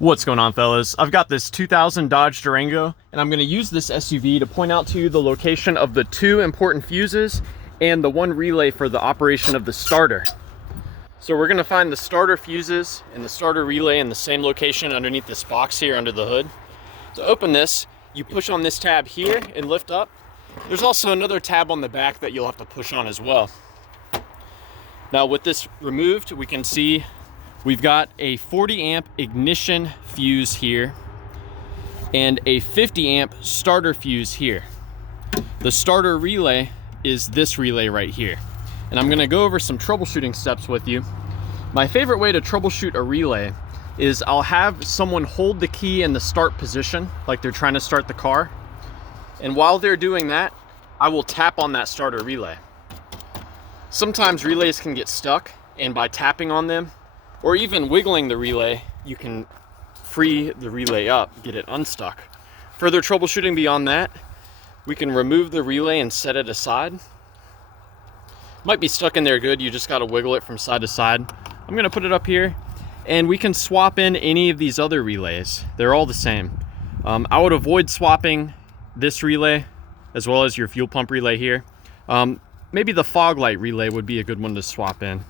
What's going on, fellas? I've got this 2000 Dodge Durango, and I'm going to use this SUV to point out to you the location of the two important fuses and the one relay for the operation of the starter. So we're going to find the starter fuses and the starter relay in the same location underneath this box here under the hood. To open this, you push on this tab here and lift up. There's also another tab on the back that you'll have to push on as well. Now with this removed, we can see we've got a 40 amp ignition fuse here and a 50 amp starter fuse here. The starter relay is this relay right here. And I'm gonna go over some troubleshooting steps with you. My favorite way to troubleshoot a relay is I'll have someone hold the key in the start position, like they're trying to start the car. And while they're doing that, I will tap on that starter relay. Sometimes relays can get stuck, and by tapping on them, or even wiggling the relay, you can free the relay up, get it unstuck. Further troubleshooting beyond that, we can remove the relay and set it aside. Might be stuck in there good, you just gotta wiggle it from side to side. I'm gonna put it up here, and we can swap in any of these other relays. They're all the same. I would avoid swapping this relay, as well as your fuel pump relay here. Maybe the fog light relay would be a good one to swap in.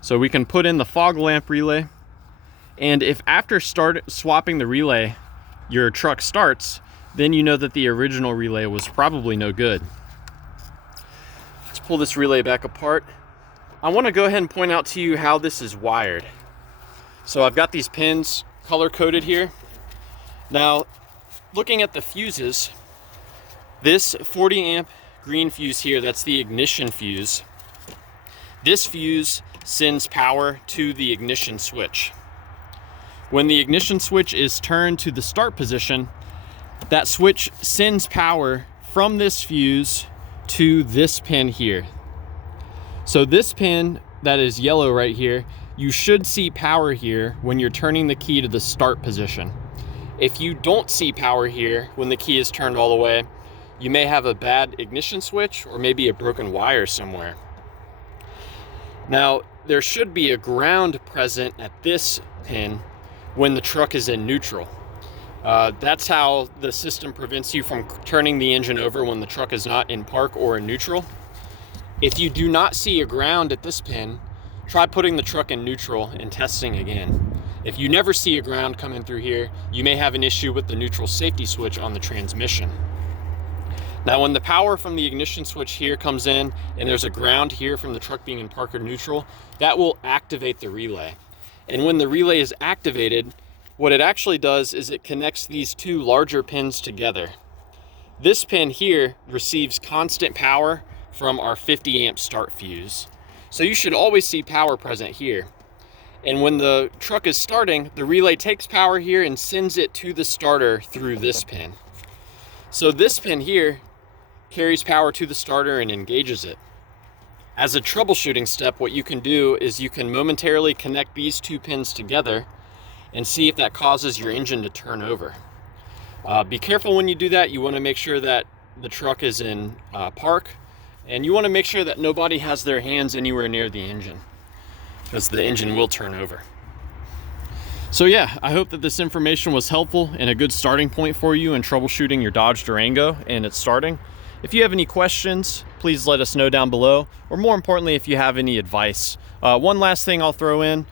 So we can put in the fog lamp relay, and if after swapping the relay, your truck starts, then you know that the original relay was probably no good. Let's pull this relay back apart. I want to go ahead and point out to you how this is wired. So I've got these pins color-coded here. Now, looking at the fuses, this 40 amp green fuse here, that's the ignition fuse. This fuse sends power to the ignition switch. When the ignition switch is turned to the start position, that switch sends power from this fuse to this pin here. So this pin that is yellow right here, you should see power here when you're turning the key to the start position. If you don't see power here when the key is turned all the way, you may have a bad ignition switch or maybe a broken wire somewhere. Now, there should be a ground present at this pin when the truck is in neutral. That's how the system prevents you from turning the engine over when the truck is not in park or in neutral. If you do not see a ground at this pin, try putting the truck in neutral and testing again. If you never see a ground coming through here, you may have an issue with the neutral safety switch on the transmission. Now, when the power from the ignition switch here comes in and there's a ground here from the truck being in park or neutral, that will activate the relay. And when the relay is activated, what it actually does is it connects these two larger pins together. This pin here receives constant power from our 50 amp start fuse. So you should always see power present here. And when the truck is starting, the relay takes power here and sends it to the starter through this pin. So this pin here carries power to the starter and engages it. As a troubleshooting step, what you can do is you can momentarily connect these two pins together and see if that causes your engine to turn over. Be careful when you do that. You want to make sure that the truck is in park, and you want to make sure that nobody has their hands anywhere near the engine, because the engine will turn over. So yeah, I hope that this information was helpful and a good starting point for you in troubleshooting your Dodge Durango and its starting. If you have any questions, please let us know down below, or more importantly, if you have any advice. One last thing I'll throw in,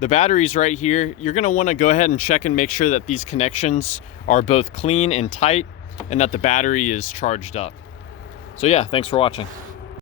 the batteries right here, you're gonna wanna go ahead and check and make sure that these connections are both clean and tight and that the battery is charged up. So yeah, thanks for watching.